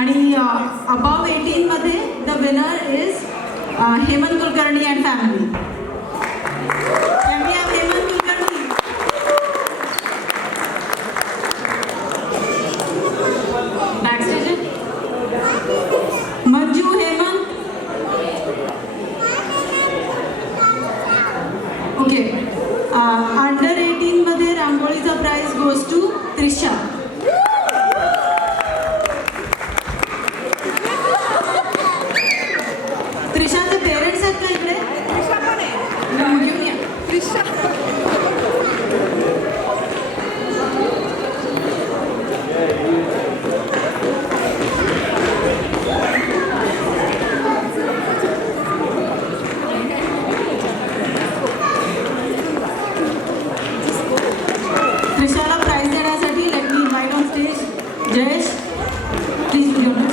आणि अबाव 18 मध्ये the winner is Hemant Kulkarni and family. Hemant Kulkarni. Backstage Manju Hemant. Okay. Under 18 मध्ये रांगोळीचा प्राइज गोज टू त्रिशा. त्रिशाचे पेरेंट्स आहेत का इकडे? त्रिशा पण आहे. घेऊन या. त्रिशा त्रिशाला प्राइज देण्यासाठी let me invite on stage Jayesh. Please घेऊन या.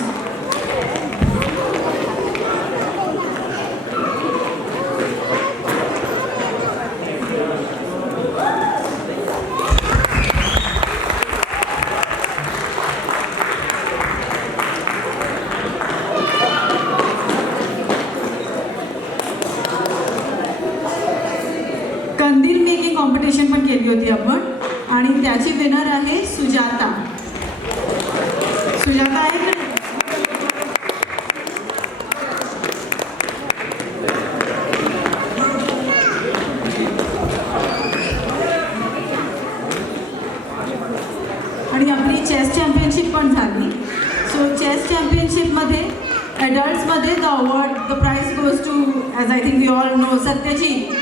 कंदील मेकिंग कॉम्पिटिशन पण केली होती आपण आणि त्याची विनर आहे सुजाता. सुजाता आहे का? आणि आपली चेस चॅम्पियनशिप पण झाली. सो चेस चॅम्पियनशिपमध्ये ॲडल्ट्समध्ये the award the prize goes to as I think we all know Satyajit.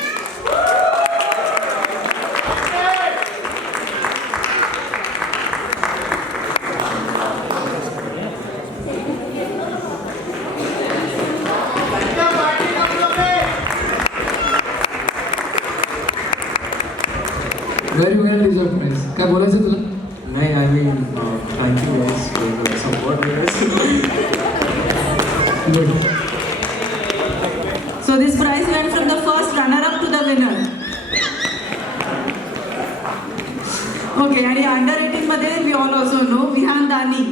Very well deserve prize. काय बोलायचं तुला? नाही, I mean thank you guys for support. Good. So this prize went from the first runner-up to the winner. Okay, आणि under 18 मध्ये we all also know Vihaan दानी.